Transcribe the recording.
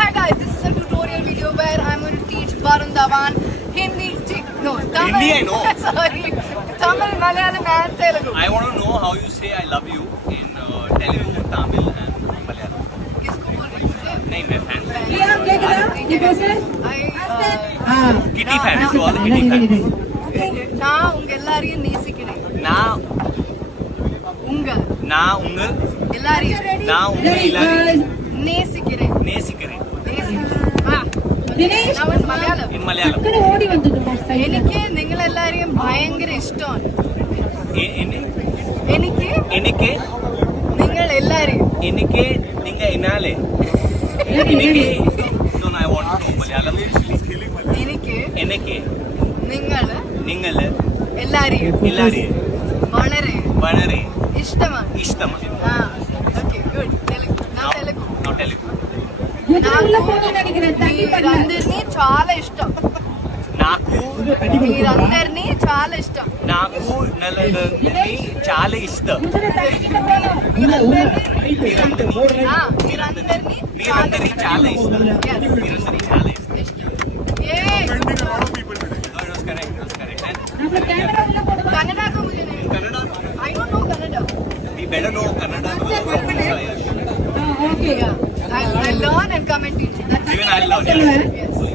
Hi guys, this is a tutorial video where I'm going to teach Varun Dhawan Hindi. No, Tamil. Hindi I know. Sorry, Tamil, Malayalam, and Telugu. I want to know how you say I love you in Telugu, Tamil and Malayalam. किसको बोल रही हूँ? नहीं मैं fan. Kitty fan. So all the Kitty fan. நான் உங்க எல்லாரையும் நேசிக்கிறேன். நான் உங்க உங்க எல்லாரையும் எல்லாரையும் நேசிக்கிறேன். நேசிக்கிறேன். Malayalam In Malayalam. എനിക്ക് നിങ്ങളെല്ലാരെയും ഭയങ്കര ഇഷ്ടമാണ്. എനിക്ക് എനിക്ക് നിങ്ങൾ എല്ലാരെയും എനിക്ക് നിങ്ങൾ എന്നാലേ എനിക്ക് no I want to know Malayalam. എനിക്ക് എനിക്ക് നിങ്ങൾ എല്ലാരെയും വളരെ വളരെ ഇഷ്ടമാണ്. ഇഷ്ടമാണ്. Okay good. తెలుగు నా తెలుగు Now Telugu. మీరందరినీ చాలా ఇష్టం. మీరందరినీ చాలా ఇష్టం. నాకు నలుగురిని చాలా ఇష్టం. మీరందరినీ చాలా ఇష్టం. మీరందరినీ చాలా ఇష్టం. कन्नड़ा को मुझे नहीं. Kannada. I don't know Kannada. We better know Kannada from Okay. I learn and come and teach. Even I learn. Yes.